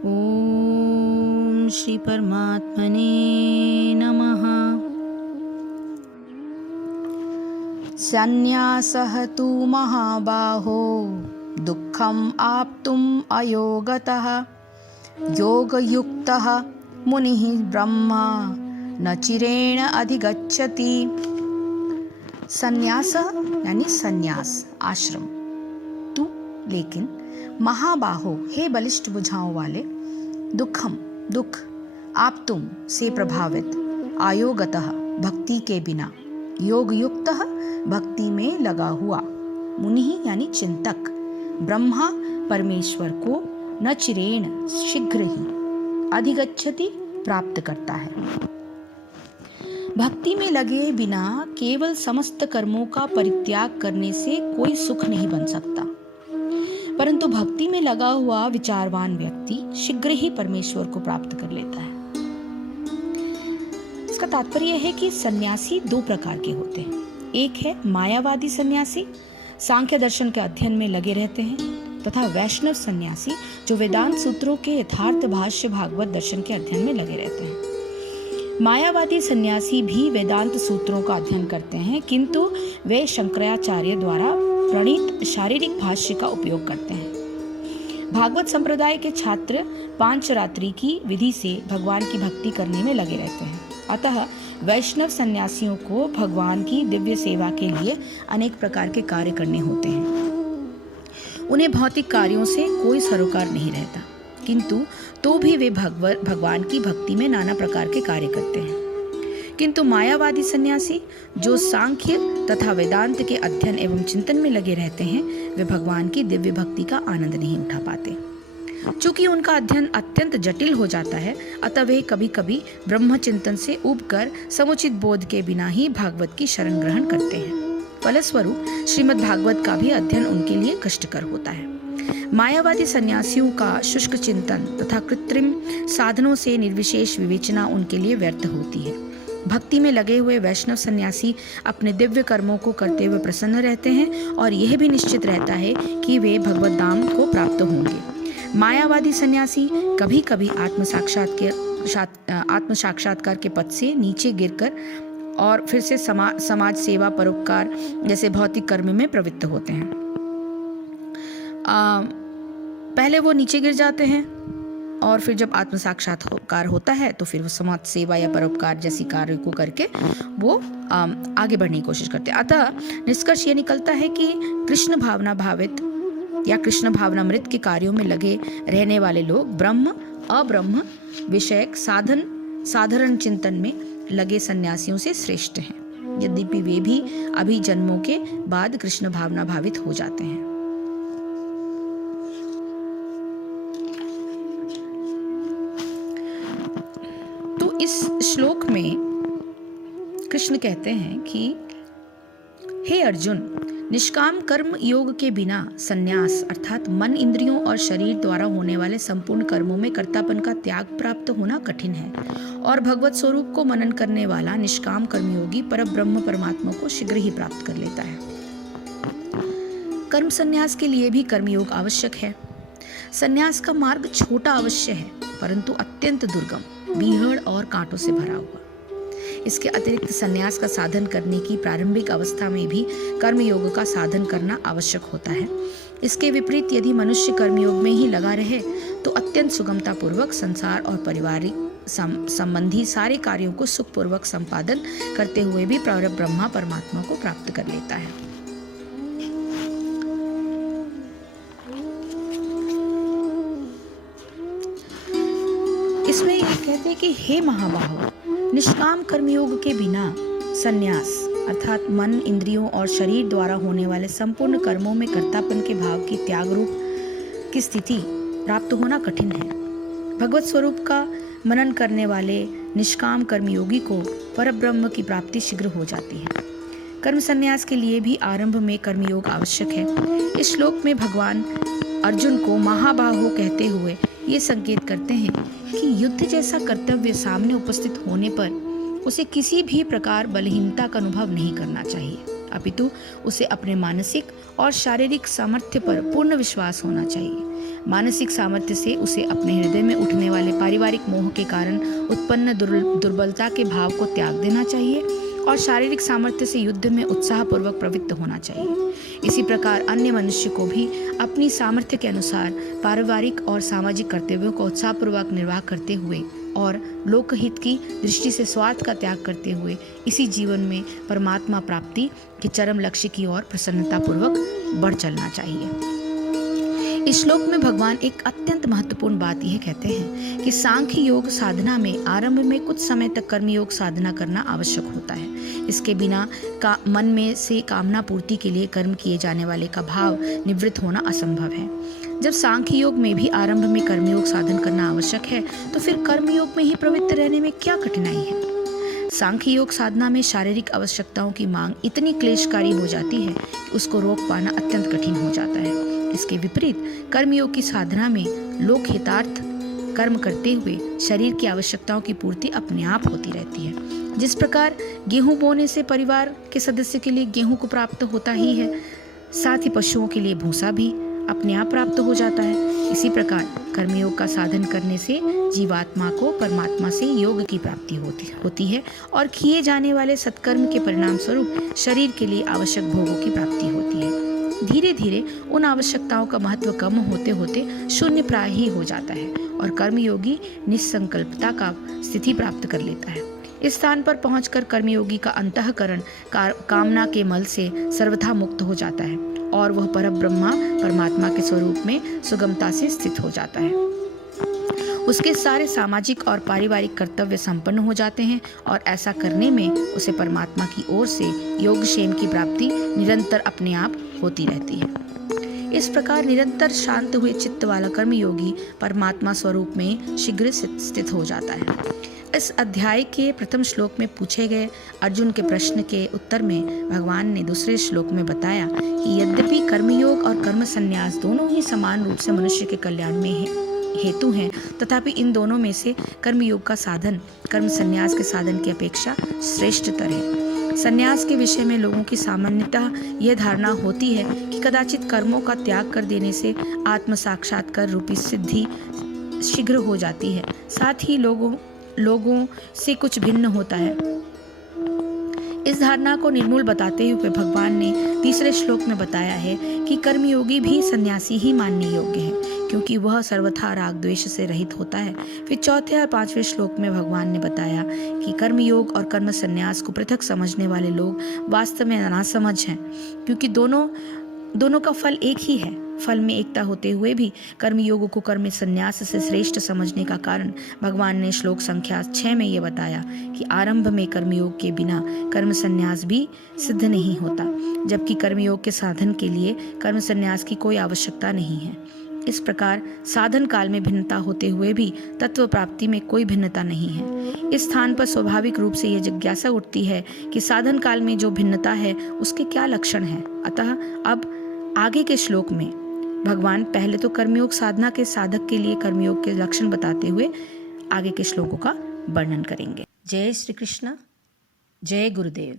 ओम श्री परमात्मने नमः। संन्यासः तु महाबाहो दुःखम् आप्तुम् अयोगतः योगयुक्तः मुनिः ब्रह्मा न चिरेण अधिगच्छति। संन्यास यानी संन्यास, आश्रम। तू लेकिन महाबाहो, हे बलिष्ठ भुजाओं वाले, दुखम दुख, आप तुम से प्रभावित, आयोगतः भक्ति के बिना, योग युक्तः भक्ति में लगा हुआ, मुनि यानी चिंतक, ब्रह्मा परमेश्वर को न चिरेण शीघ्र ही, अधिगच्छति प्राप्त करता है। भक्ति में लगे बिना केवल समस्त कर्मों का परित्याग करने से कोई सुख नहीं बन सकता, परंतु भक्ति में लगा हुआ विचारवान व्यक्ति शीघ्र ही परमेश्वर को प्राप्त कर लेता है। इसका तात्पर्य है कि सन्यासी दो प्रकार के होते हैं। एक है मायावादी सन्यासी, सांख्य दर्शन के अध्ययन में लगे रहते हैं, तथा वैष्णव सन्यासी जो वेदांत सूत्रों के यथार्थ भाष्य भागवत दर्शन के अध्ययन में लगे रहते हैं। मायावादी सन्यासी भी वेदांत सूत्रों का अध्ययन करते हैं, किंतु वे शंकराचार्य द्वारा प्रणीत शारीरिक भाष्य का उपयोग करते हैं। भागवत संप्रदाय के छात्र पांचरात्रि की विधि से भगवान की भक्ति करने में लगे रहते हैं। अतः वैष्णव सन्यासियों को भगवान की दिव्य सेवा के लिए अनेक प्रकार के कार्य करने होते हैं। उन्हें भौतिक कार्यों से कोई सरोकार नहीं रहता, किंतु तो भी वे भगवान की भक्ति में नाना प्रकार के कार्य करते हैं। किंतु मायावादी सन्यासी जो सांख्य तथा वेदांत के अध्ययन एवं चिंतन में लगे रहते हैं, वे भगवान की दिव्य भक्ति का आनंद नहीं उठा पाते। चूंकि उनका अध्ययन अत्यंत जटिल हो जाता है, अतः वे कभी कभी ब्रह्म चिंतन से उबकर समुचित बोध के बिना ही भागवत की शरण ग्रहण करते हैं। फलस्वरूप श्रीमद् भागवत का भी अध्ययन उनके लिए कष्टकर होता है। मायावादी सन्यासियों का शुष्क चिंतन तथा कृत्रिम साधनों से निर्विशेष विवेचना उनके लिए व्यर्थ होती है। भक्ति में लगे हुए वैष्णव सन्यासी अपने दिव्य कर्मों को करते हुए प्रसन्न रहते हैं और यह भी निश्चित रहता है कि वे भगवत धाम को प्राप्त होंगे। मायावादी सन्यासी कभी कभी आत्म साक्षात्कार के पद से नीचे गिरकर और फिर से समाज सेवा, परोपकार जैसे भौतिक कर्म में प्रवृत्त होते हैं। पहले वो नीचे गिर जाते हैं और फिर जब आत्म साक्षात्कार होता है तो फिर वो समाज सेवा या परोपकार जैसी कार्य को करके वो आगे बढ़ने की कोशिश करते हैं। अतः निष्कर्ष ये निकलता है कि कृष्ण भावना भावित या कृष्ण भावनामृत के कार्यों में लगे रहने वाले लोग ब्रह्म अब्रह्म विषयक साधारण चिंतन में लगे सन्यासियों से श्रेष्ठ हैं, यद्यपि वे भी अभी जन्मों के बाद कृष्ण भावना भावित हो जाते हैं। तो इस श्लोक में कृष्ण कहते हैं कि हे अर्जुन, निष्काम कर्म योग के बिना संन्यास अर्थात मन, इंद्रियों और शरीर द्वारा होने वाले संपूर्ण कर्मों में कर्तापन का त्याग प्राप्त होना कठिन है और भगवत स्वरूप को मनन करने वाला निष्काम कर्मयोगी परब्रह्म परमात्मा को शीघ्र ही प्राप्त कर लेता है। कर्म संन्यास के लिए भी कर्मयोग आवश्यक है। संन्यास का मार्ग छोटा अवश्य है, परंतु अत्यंत दुर्गम, बीहड़ और कांटों से भरा हुआ। इसके अतिरिक्त संन्यास का साधन करने की प्रारंभिक अवस्था में भी कर्मयोग का साधन करना आवश्यक होता है। इसके विपरीत यदि मनुष्य कर्मयोग में ही लगा रहे तो अत्यंत सुगमता पूर्वक संसार और पारिवारिक संबंधी सारे कार्यों को सुखपूर्वक संपादन करते हुए भी ब्रह्मा परमात्मा को प्राप्त कर लेता है। इसमें कहते हैं कि हे महाबाहो, निष्काम कर्मयोग के बिना संन्यास अर्थात मन, इंद्रियों और शरीर द्वारा होने वाले संपूर्ण कर्मों में कर्तापन के भाव की त्याग रूप की स्थिति प्राप्त होना कठिन है। भगवत स्वरूप का मनन करने वाले निष्काम कर्मयोगी को परब्रह्म की प्राप्ति शीघ्र हो जाती है। कर्म संन्यास के लिए भी आरंभ में कर्मयोग आवश्यक है। इस श्लोक में भगवान अर्जुन को महाबाहो कहते हुए ये संकेत करते हैं कि युद्ध जैसा कर्तव्य सामने उपस्थित होने पर उसे किसी भी प्रकार बलहीनता का अनुभव नहीं करना चाहिए, अपितु उसे अपने मानसिक और शारीरिक सामर्थ्य पर पूर्ण विश्वास होना चाहिए। मानसिक सामर्थ्य से उसे अपने हृदय में उठने वाले पारिवारिक मोह के कारण उत्पन्न दुर्बलता के भाव को त्याग देना चाहिए और शारीरिक सामर्थ्य से युद्ध में उत्साहपूर्वक प्रवृत्त होना चाहिए। इसी प्रकार अन्य मनुष्य को भी अपनी सामर्थ्य के अनुसार पारिवारिक और सामाजिक कर्तव्यों को उत्साहपूर्वक निर्वाह करते हुए और लोकहित की दृष्टि से स्वार्थ का त्याग करते हुए इसी जीवन में परमात्मा प्राप्ति के चरम लक्ष्य की ओर प्रसन्नतापूर्वक बढ़ चलना चाहिए। इस श्लोक में भगवान एक अत्यंत महत्वपूर्ण बात यह कहते हैं कि सांख्य योग साधना में आरंभ में कुछ समय तक कर्मयोग साधना करना आवश्यक होता है। इसके बिना मन में से कामना पूर्ति के लिए कर्म किए जाने वाले का भाव निवृत्त होना असंभव है। जब सांख्य योग में भी आरंभ में कर्मयोग साधन करना आवश्यक है तो फिर कर्मयोग में ही प्रवृत्त रहने में क्या कठिनाई है। सांख्य योग साधना में शारीरिक आवश्यकताओं की मांग इतनी क्लेशकारी हो जाती है कि उसको रोक पाना अत्यंत कठिन हो जाता है। इसके विपरीत कर्मयोग की साधना में लोक हितार्थ कर्म करते हुए शरीर की आवश्यकताओं की पूर्ति अपने आप होती रहती है। जिस प्रकार गेहूं बोने से परिवार के सदस्य के लिए गेहूं को प्राप्त होता ही है, साथ ही पशुओं के लिए भूसा भी अपने आप प्राप्त हो जाता है। इसी प्रकार कर्मयोग का साधन करने से जीवात्मा को परमात्मा से योग की प्राप्ति होती है और किए जाने वाले सत्कर्म के परिणाम स्वरूप शरीर के लिए आवश्यक भोगों की प्राप्ति होती है। धीरे धीरे उन आवश्यकताओं का महत्व कम होते होते शून्य प्राय ही हो जाता है और कर्मयोगी निसंकल्पता का स्थिति प्राप्त कर लेता है। इस स्थान पर पहुंचकर कर्मयोगी का अंतःकरण कामना के मल से सर्वथा मुक्त हो जाता है और वह परब्रह्मा परमात्मा के स्वरूप में सुगमता से स्थित हो जाता है। उसके सारे सामाजिक और पारिवारिक कर्तव्य संपन्न हो जाते हैं और ऐसा करने में उसे परमात्मा की ओर से योगक्षेम की प्राप्ति निरंतर अपने आप होती रहती है। इस प्रकार निरंतर शांत हुए चित्त वाला कर्मयोगी परमात्मा स्वरूप में शीघ्र स्थित हो जाता है। इस अध्याय के प्रथम श्लोक में पूछे गए अर्जुन के प्रश्न के उत्तर में भगवान ने दूसरे श्लोक में बताया कि यद्यपि कर्मयोग और कर्म संन्यास दोनों ही समान रूप से मनुष्य के कल्याण में हेतु हैं, तथापि इन दोनों में से कर्मयोग का साधन कर्म संन्यास के साधन की अपेक्षा श्रेष्ठतर है। संन्यास के विषय में लोगों की सामान्यतः यह धारणा होती है कि कदाचित कर्मों का त्याग कर देने से आत्म साक्षात्कार रूपी सिद्धि शीघ्र हो जाती है, साथ ही लोगों से कुछ भिन्न होता है। इस धारणा को निर्मूल बताते हुए भगवान ने तीसरे श्लोक में बताया है कि कर्मयोगी भी सन्यासी ही मानने योग्य है, क्योंकि वह सर्वथा राग द्वेष से रहित होता है। फिर चौथे और पांचवें श्लोक में भगवान ने बताया कि कर्मयोग और कर्म संन्यास को पृथक समझने वाले लोग वास्तव में नासमझ हैं, क्योंकि दोनों का फल एक ही है। फल में एकता होते हुए भी कर्मयोग को कर्म संन्यास से श्रेष्ठ समझने का कारण भगवान ने श्लोक संख्या 6 में ये बताया कि आरंभ में कर्मयोग के बिना कर्म संन्यास भी सिद्ध नहीं होता, जबकि कर्मयोग के साधन के लिए कर्म संन्यास की कोई आवश्यकता नहीं है। इस प्रकार साधन काल में भिन्नता होते हुए भी तत्व प्राप्ति में कोई भिन्नता नहीं है। इस स्थान पर स्वाभाविक रूप से यह जिज्ञासा उठती है कि साधन काल में जो भिन्नता है उसके क्या लक्षण है। अतः अब आगे के श्लोक में भगवान पहले तो कर्मयोग साधना के साधक के लिए कर्मयोग के लक्षण बताते हुए आगे के श्लोकों का वर्णन करेंगे। जय श्री कृष्ण, जय गुरुदेव।